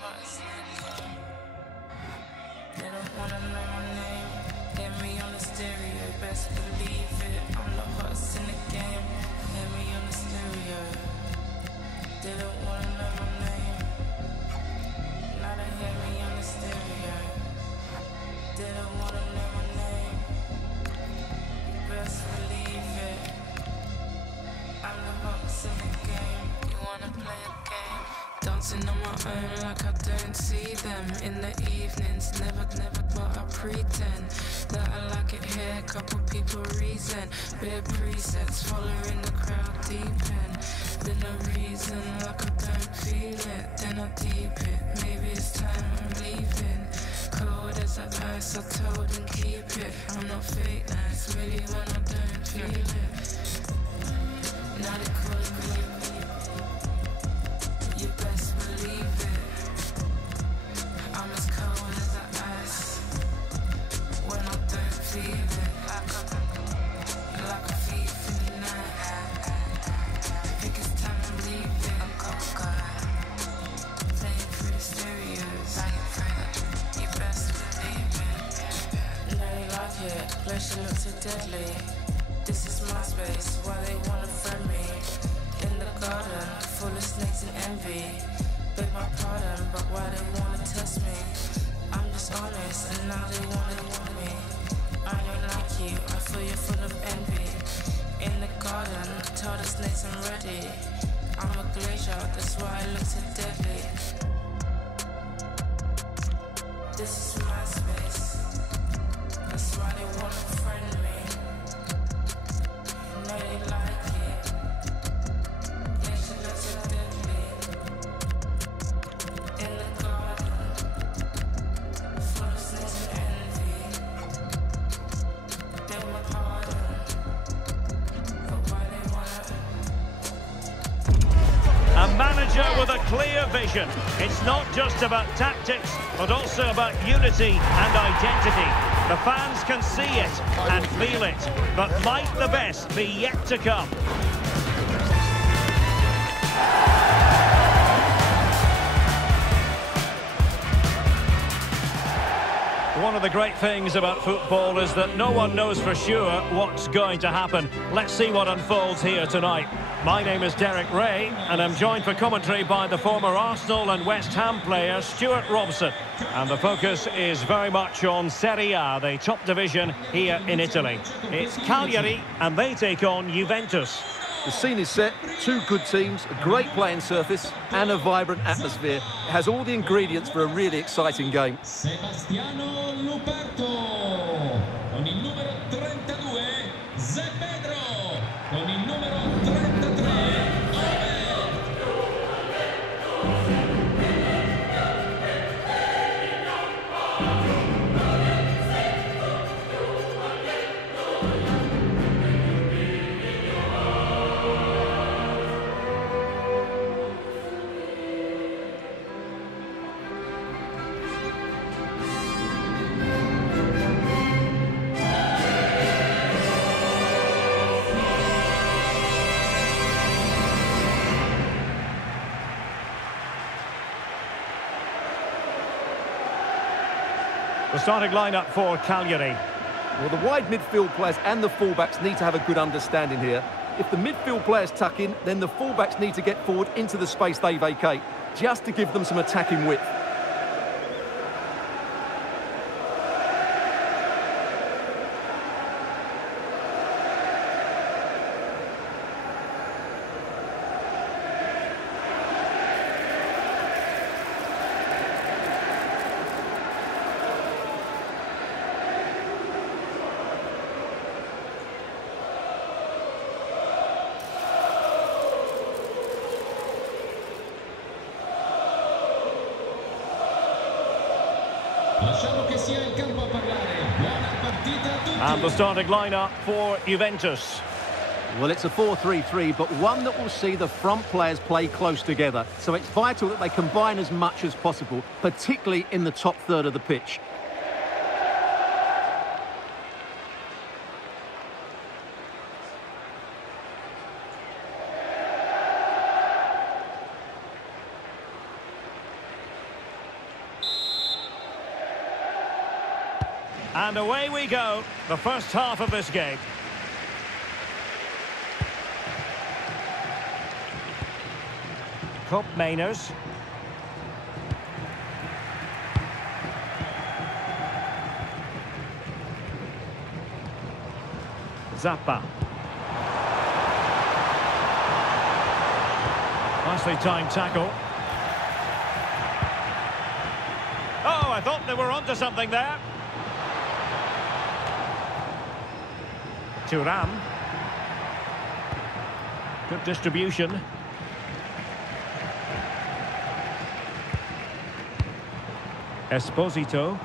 heart's in the they don't wanna know my name. Hear me on the stereo, best believe it. I'm the hottest in the game. Hear me on the stereo. They don't wanna know my name. Now they hear me on the stereo. They don't wanna know my name. Best believe it. I'm the hottest in the game. You wanna play a game? Dancing on my own like I don't see them. In the evenings, never, but I pretend that I like it here. Couple people reason, bare presets, following the crowd deep in. There's no reason like I don't feel it. Then I deep it, maybe it's time I'm leaving. Cold as the ice, I told them keep it. I'm not fake, nice, really when I don't feel it. Now they call it me. You best believe it. I'm as cold as the ice when I don't feel it. Like a thief in the night. Think it's time to leave it. I'm cold, playing through the stereos. You best believe it. No, they like it. Pleasure looks so deadly. This is my space. Why they wanna friend me? In the garden, full of snakes and envy. Beg my pardon, but why they wanna test me? I'm just honest, and now they wanna want me. I don't like you, I feel you're full of envy. In the garden, tell the snakes I'm ready. I'm a glacier, that's why I look so deadly. This is my space. That's why they wanna friend me. You know they like it. A manager with a clear vision. It's not just about tactics, but also about unity and identity. The fans can see it and feel it, but might the best be yet to come? One of the great things about football is that no one knows for sure what's going to happen. Let's see what unfolds here tonight. My name is Derek Ray, and I'm joined for commentary by the former Arsenal and West Ham player Stuart Robson. And the focus is very much on Serie A, the top division here in Italy. It's Cagliari, and they take on Juventus. The scene is set, two good teams, a great playing surface and a vibrant atmosphere. It has all the ingredients for a really exciting game. Sebastiano Luperto, con il numero 32, Zebedro, con il numero 33, The starting lineup for Cagliari. Well, the wide midfield players and the fullbacks need to have a good understanding here. If the midfield players tuck in, then the fullbacks need to get forward into the space they vacate, just to give them some attacking width. And the starting lineup for Juventus. Well, it's a 4-3-3, but one that will see the front players play close together. So it's vital that they combine as much as possible, particularly in the top third of the pitch. And away we go, the first half of this game. Cup Mainers. Zappa. Nicely timed tackle. Oh, I thought they were onto something there. Thuram. Good distribution. Esposito.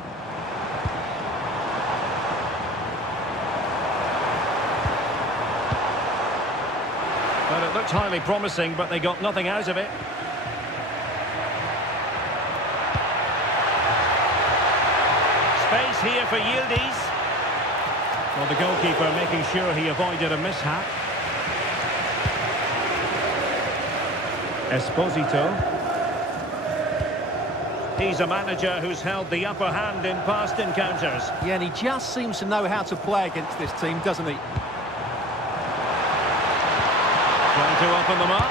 Well, it looked highly promising, but they got nothing out of it. Space here for Yildiz. Well, the goalkeeper making sure he avoided a mishap. Esposito. He's a manager who's held the upper hand in past encounters. Yeah, and he just seems to know how to play against this team, doesn't he? Trying to open them up.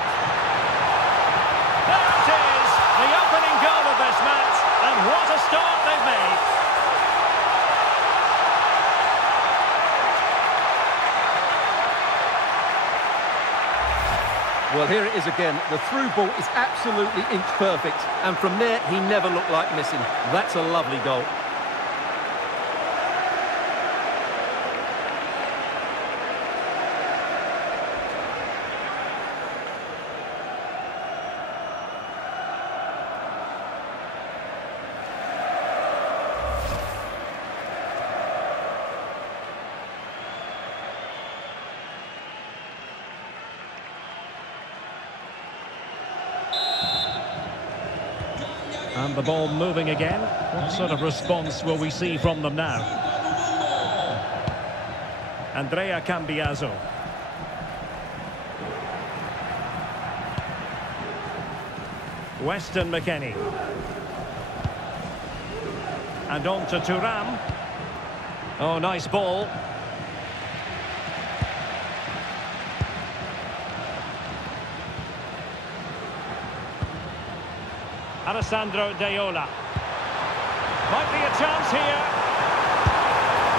There it is! The opening goal of this match. And what a start they've made. Well, here it is again. The through ball is absolutely inch perfect. And from there, he never looked like missing. That's a lovely goal. And the ball moving again. What sort of response will we see from them now? Andrea Cambiaso. Weston McKennie. And on to Thuram. Oh, nice ball. Alessandro Deola. Might be a chance here.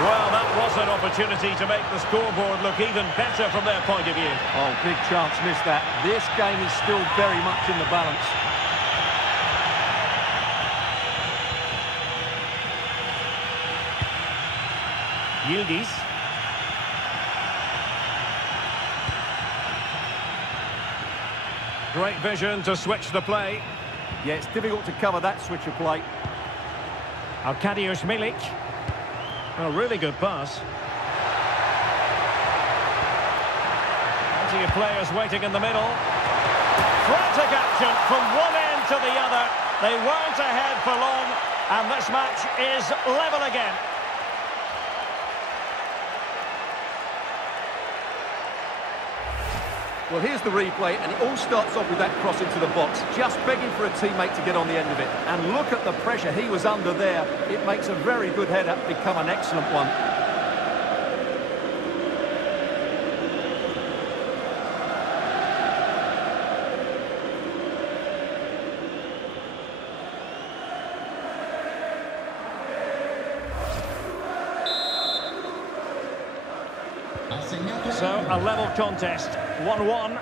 Well, that was an opportunity to make the scoreboard look even better from their point of view. Oh, big chance, missed that. This game is still very much in the balance. Yildiz. Great vision to switch the play. Yeah, it's difficult to cover that switch of play. Arkadiusz Milik. A really good pass. Plenty of players waiting in the middle. Frantic action from one end to the other. They weren't ahead for long, and this match is level again. Well, here's the replay, and it all starts off with that cross into the box, just begging for a teammate to get on the end of it. And look at the pressure he was under there. It makes a very good header become an excellent one. So, a level contest, 1-1.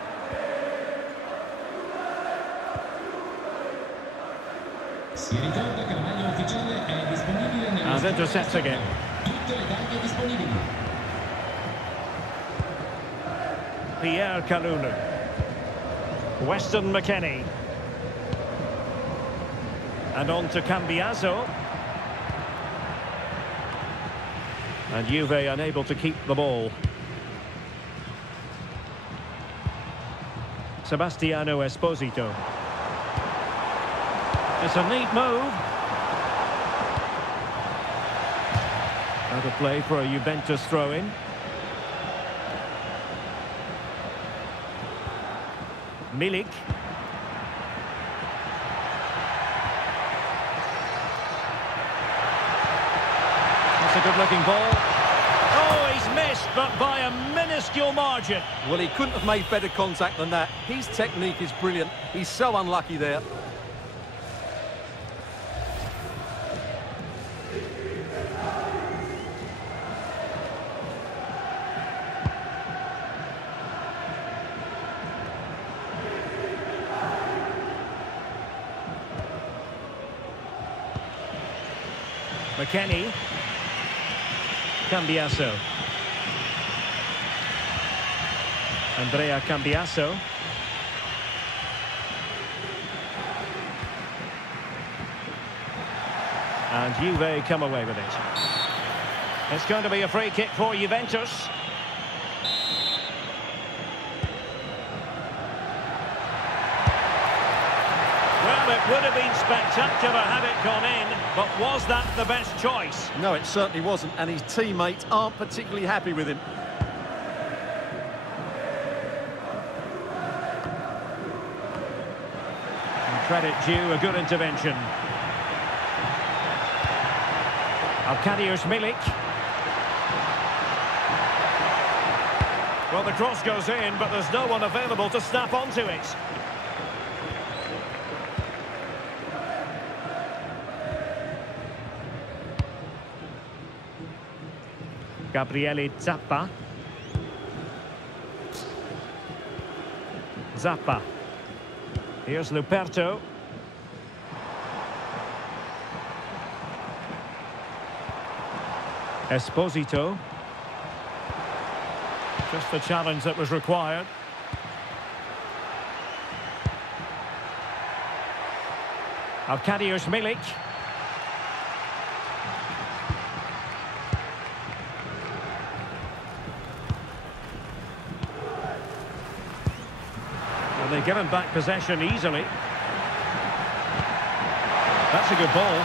Si ricorda che la maglia ufficiale è disponibile nel And intercepts again. Tutte le taglie disponibili. Pierre Kalulu. Weston McKennie. And on to Cambiaso. And Juve unable to keep the ball. Sebastiano Esposito. It's a neat move. Out of play for a Juventus throw-in. Milik. It's a good-looking ball. Oh, he's missed, but by a minuscule margin. Well, he couldn't have made better contact than that. His technique is brilliant. He's so unlucky there. McKennie. Cambiasso. Andrea Cambiasso. And Juve come away with it. It's going to be a free kick for Juventus. Well, it would have been spectacular had it gone in, but was that the best choice? No, it certainly wasn't, and his teammates aren't particularly happy with him. And credit due, a good intervention. Arkadiusz Milik. Well, the cross goes in, but there's no one available to snap onto it. Gabriele Zappa. Zappa. Here's Luperto. Esposito. Just the challenge that was required. Arkadiusz Milik. They give him back possession easily. That's a good ball.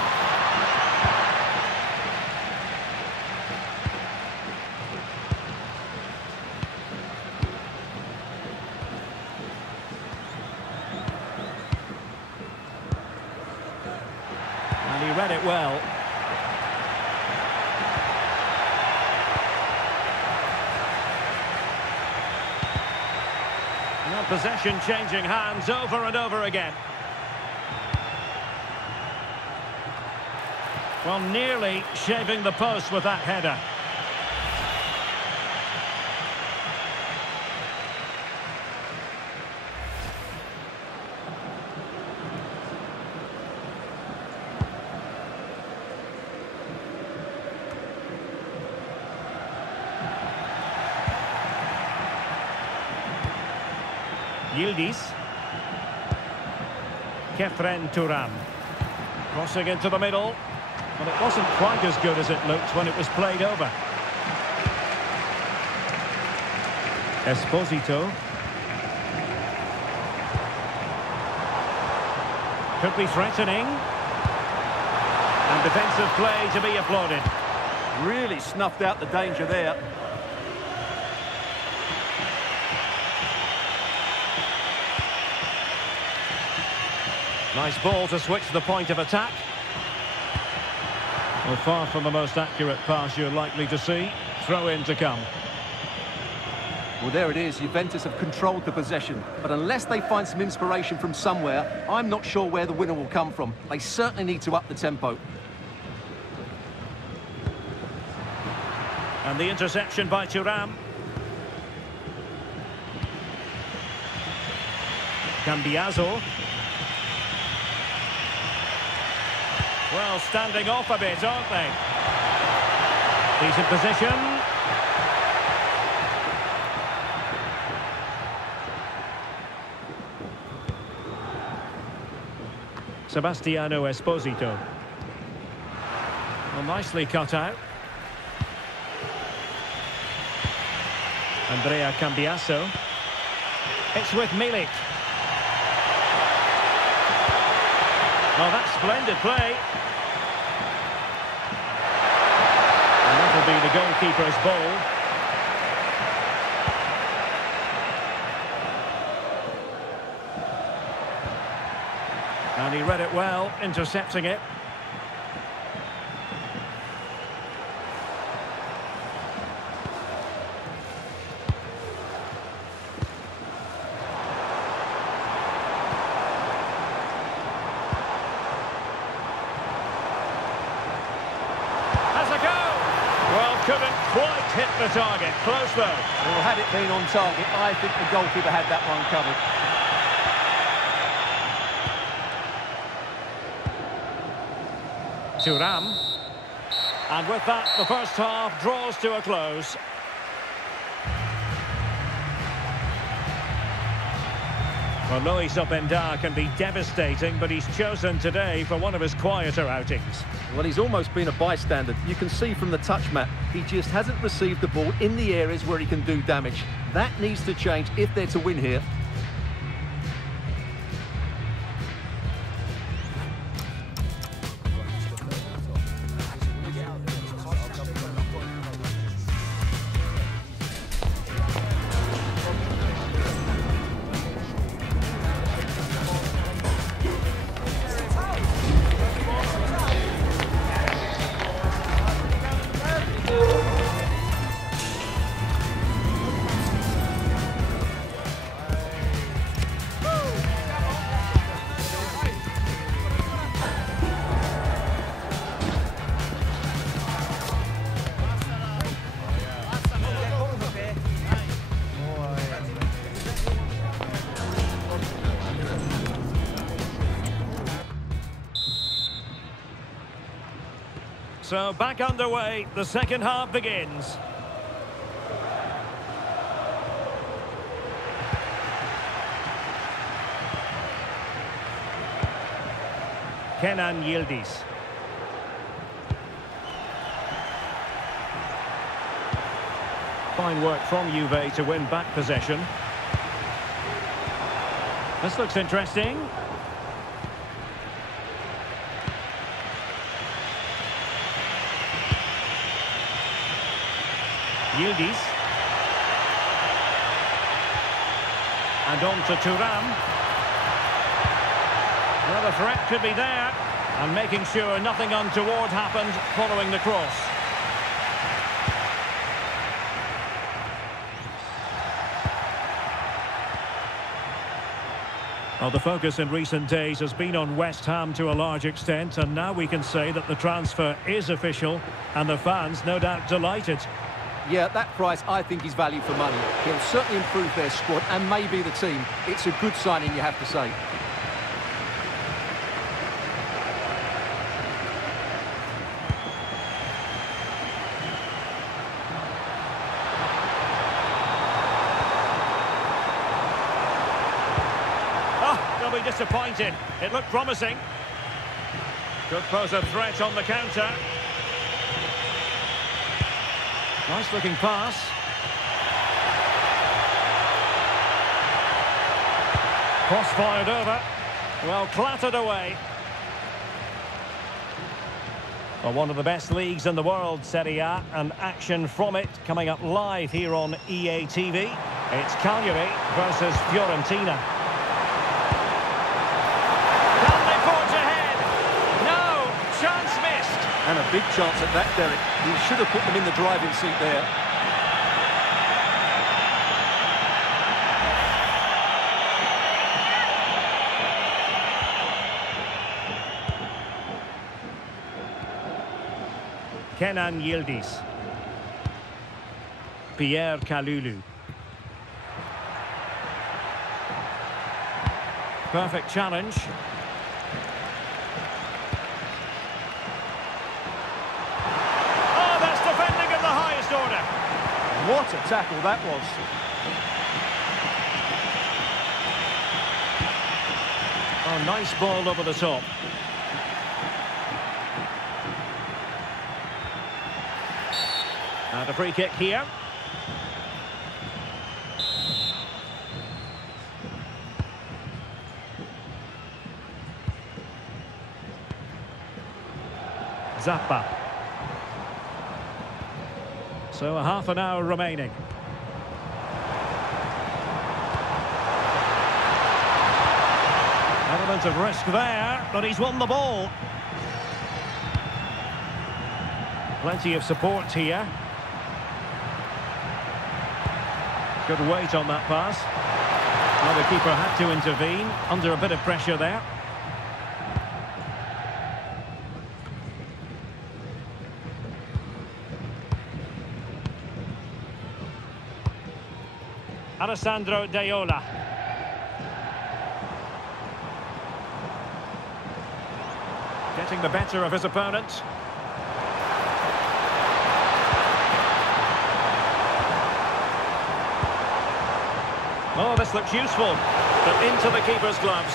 And he read it well. Possession changing hands over and over again. Well, nearly shaving the post with that header. Yildiz. Kefren Turan. Crossing into the middle. But it wasn't quite as good as it looked when it was played over. Esposito. Could be threatening. And defensive play to be applauded. Really snuffed out the danger there. Nice ball to switch the point of attack. Well, far from the most accurate pass you're likely to see. Throw in to come. Well, there it is. Juventus have controlled the possession. But unless they find some inspiration from somewhere, I'm not sure where the winner will come from. They certainly need to up the tempo. And the interception by Thuram. Cambiasso. Well, standing off a bit, aren't they? Decent position. Sebastiano Esposito. Well, nicely cut out. Andrea Cambiasso. It's with Milik. Well, that's splendid play. And that'll be the goalkeeper's ball. And he read it well, intercepting it. couldn't quite hit the target. Close though. Well, had it been on target, I think the goalkeeper had that one covered. Thuram. And with that, the first half draws to a close. Well, Lois Openda can be devastating, but he's chosen today for one of his quieter outings. Well, he's almost been a bystander. You can see from the touch map, he just hasn't received the ball in the areas where he can do damage. That needs to change if they're to win here. So back underway, the second half begins. Kenan Yildiz. Fine work from Juve to win back possession. This looks interesting. Yildiz. And on to Thuram. Well, the threat could be there. And making sure nothing untoward happened following the cross. Well, the focus in recent days has been on West Ham to a large extent, and now we can say that the transfer is official, and the fans no doubt delighted. Yeah, that price, I think, is value for money. He'll certainly improve their squad and maybe the team. It's a good signing, you have to say. Oh, they'll be disappointed. It looked promising. Could pose a threat on the counter. Nice looking pass. Cross fired over. Well, clattered away. Well, one of the best leagues in the world, Serie A, and action from it coming up live here on EA TV. It's Cagliari versus Fiorentina. Can they forge ahead? No, chance missed. And a big chance at that, Derek. He should have put them in the driving seat there. Kenan Yildiz. Pierre Kalulu. Perfect challenge. Oh, that's defending of the highest order. What a tackle that was. Oh, nice ball over the top. And a free kick here. Zappa. So a half an hour remaining. Element of risk there, but he's won the ball. Plenty of support here. Good weight on that pass. Well, the keeper had to intervene under a bit of pressure there. Alessandro Daiola. Getting the better of his opponent. Oh, this looks useful, but into the keeper's gloves.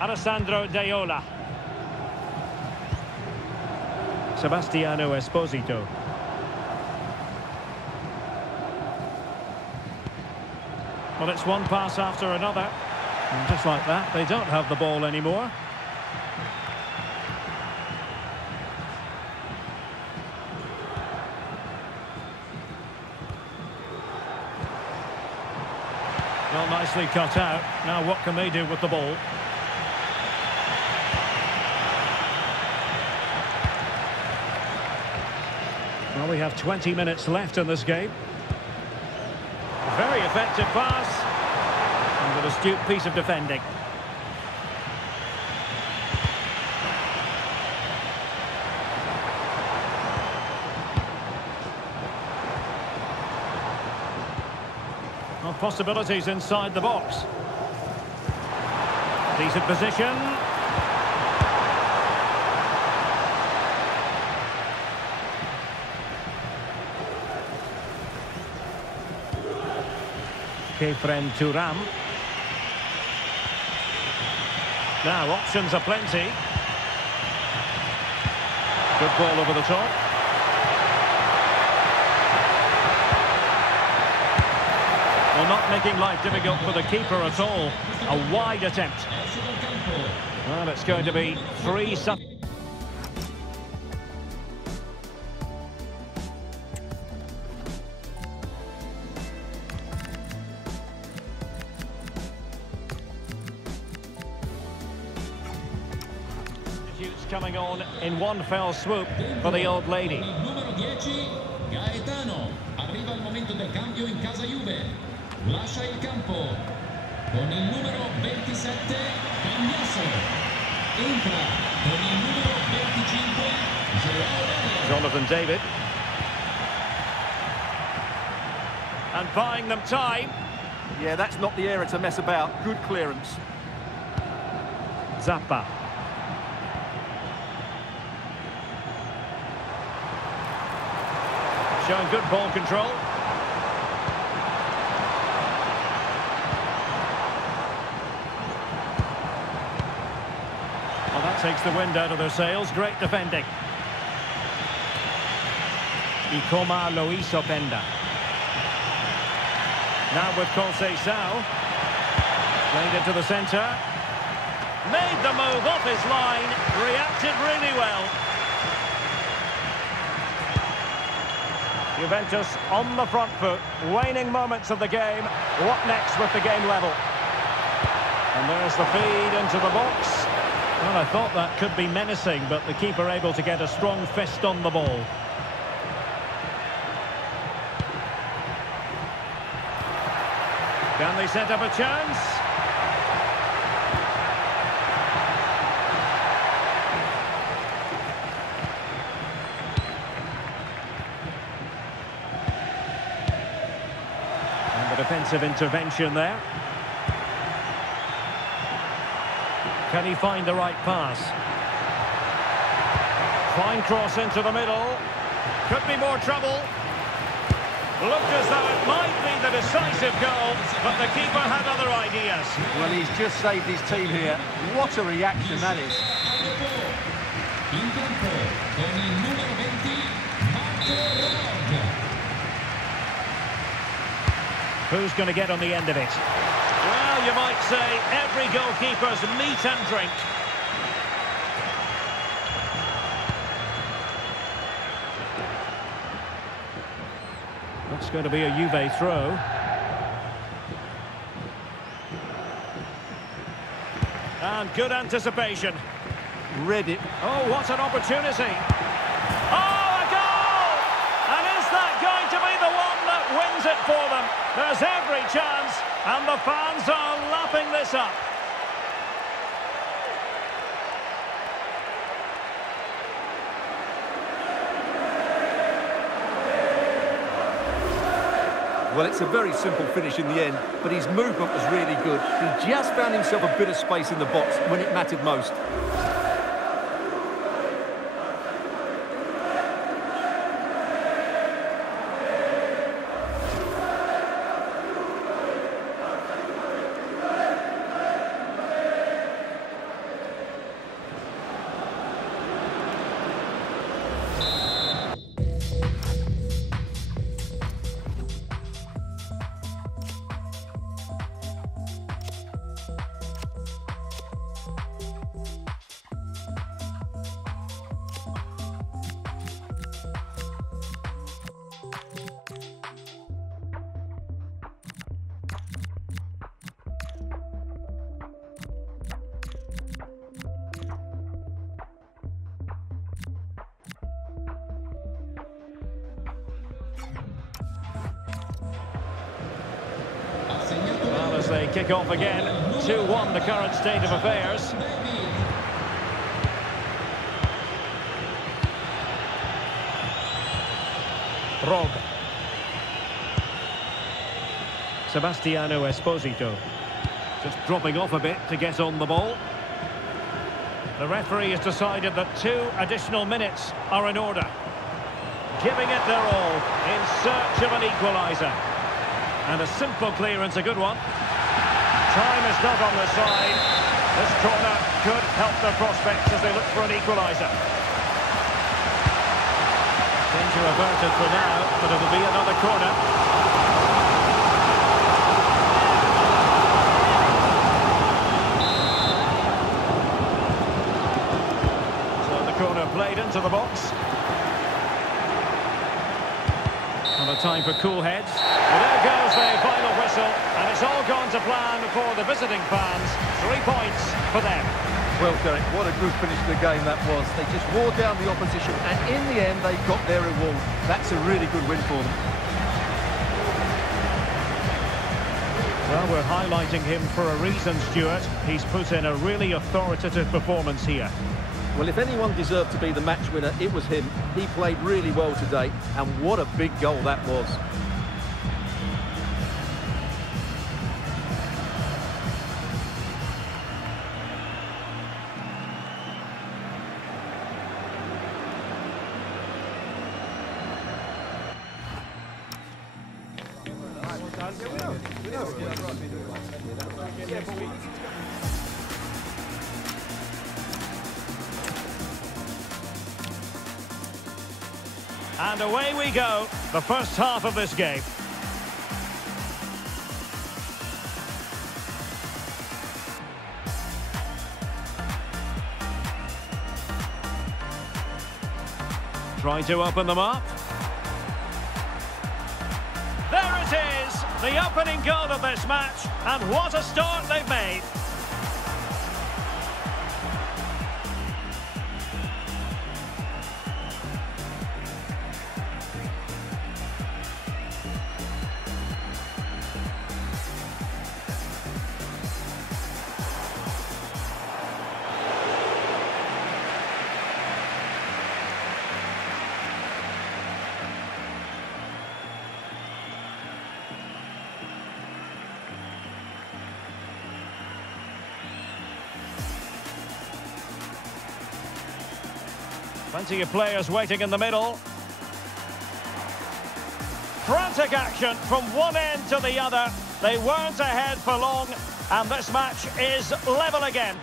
Alessandro Daiola. Sebastiano Esposito. Well, it's one pass after another. And just like that, they don't have the ball anymore. Well, nicely cut out. Now what can they do with the ball? Well, we have 20 minutes left in this game. Very effective pass. And an astute piece of defending. Well, possibilities inside the box. Decent position. Kefren Turam. Now options are plenty. Good ball over the top. Well, not making life difficult for the keeper at all. A wide attempt. Well, it's going to be free. Coming on in one fell swoop for the old lady. Numero 10, Gaetano. Arriva il momento del cambio in casa Juve. Lascia il campo. Con il numero 27, Ignacio. Entra con il numero 25, Jonathan David. And buying them time. Yeah, that's not the area to mess about. Good clearance. Zappa. Showing good ball control. Well, that takes the wind out of their sails. Great defending. Ikoma Luis Openda. Now with Conceição. Played into the centre. Made the move off his line. Reacted really well. Juventus on the front foot, waning moments of the game. What next with the game level? And there's the feed into the box. Well, I thought that could be menacing, but the keeper able to get a strong fist on the ball. Can they set up a chance? Defensive intervention there. Can he find the right pass? Fine cross into the middle. Could be more trouble. Looked as though it might be the decisive goal, but the keeper had other ideas. Well, he's just saved his team here. What a reaction that is. In campo con il numero 20 Marco. Who's going to get on the end of it? Well, you might say every goalkeeper's meat and drink. That's going to be a Juve throw. And good anticipation. Read it. Oh, what an opportunity. Oh, a goal! And is that going to be the one that wins it for them? There's every chance, and the fans are lapping this up. Well, it's a very simple finish in the end, but his movement was really good. He just found himself a bit of space in the box when it mattered most. Well, as they kick off again, 2-1 the current state of affairs. Rog. Sebastiano Esposito. Just dropping off a bit to get on the ball. The referee has decided that 2 additional minutes are in order. Giving it their all in search of an equaliser. And a simple clearance, a good one. Time is not on their side. This corner could help their prospects as they look for an equaliser. Danger averted for now, but it'll be another corner. So the corner played into the box. And a time for cool heads. Well, there goes the final whistle, and it's all gone to plan for the visiting fans. 3 points for them. Well, Derek, what a good finish to the game that was. They just wore down the opposition, and in the end, they got their reward. That's a really good win for them. Well, we're highlighting him for a reason, Stuart. He's put in a really authoritative performance here. Well, if anyone deserved to be the match winner, it was him. He played really well today, and what a big goal that was. And away we go, the first half of this game. Trying to open them up. There it is, the opening goal of this match, and what a start they've made. Plenty of players waiting in the middle. Frantic action from one end to the other. They weren't ahead for long, and this match is level again.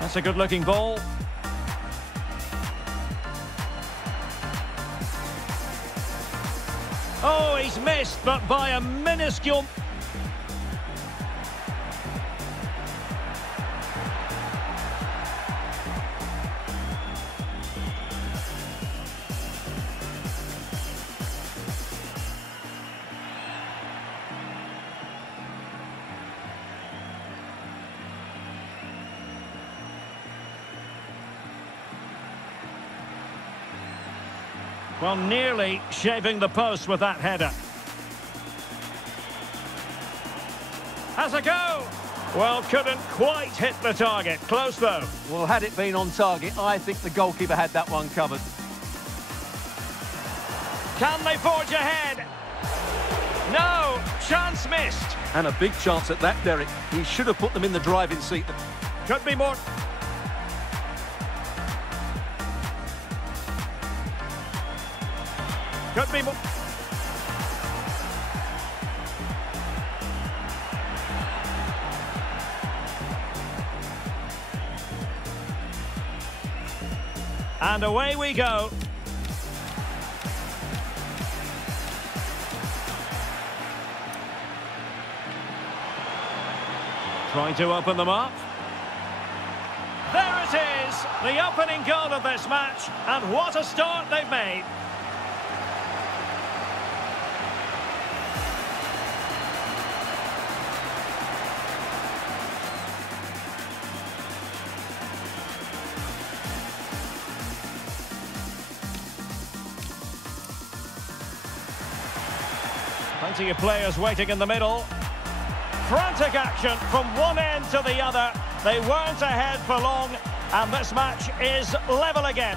That's a good-looking ball. Oh, he's missed, but by a minuscule... Well, nearly shaving the post with that header. Has a go! Well, couldn't quite hit the target. Close, though. Well, had it been on target, I think the goalkeeper had that one covered. Can they forge ahead? No! Chance missed. And a big chance at that, Derek. He should have put them in the driving seat. Could be more... Could be more... And away we go. Trying to open them up. There it is, the opening goal of this match, and what a start they've made. Plenty of players waiting in the middle. Frantic action from one end to the other. They weren't ahead for long, and this match is level again.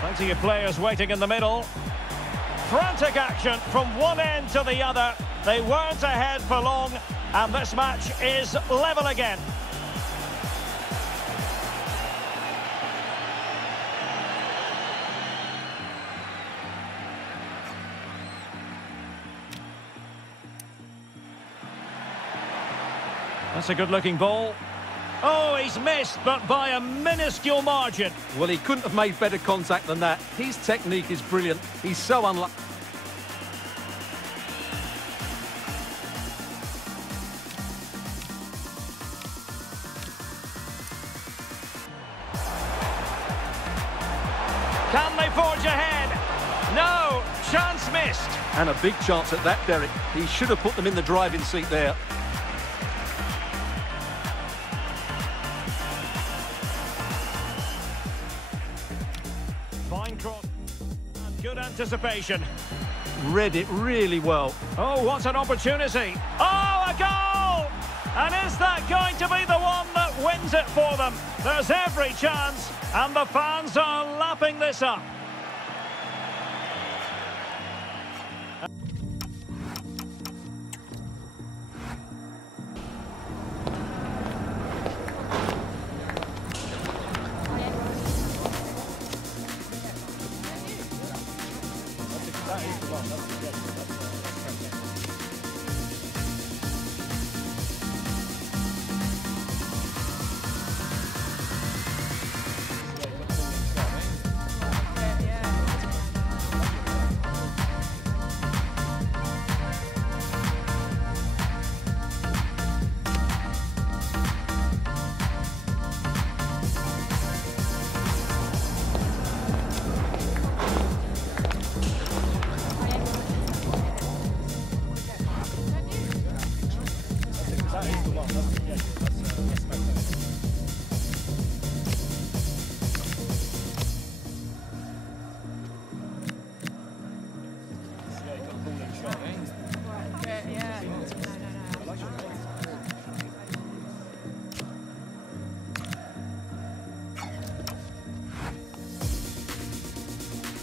Plenty of players waiting in the middle. Frantic action from one end to the other. They weren't ahead for long, and this match is level again. That's a good-looking ball. Oh, he's missed, but by a minuscule margin. Well, he couldn't have made better contact than that. His technique is brilliant. He's so unlucky. Can they forge ahead? No, chance missed. And a big chance at that, Derek. He should have put them in the driving seat there. Fine cross. Good anticipation. Read it really well. Oh, what an opportunity. Oh, a goal! And is that going to be the one that wins it for them? There's every chance, and the fans are lapping this up.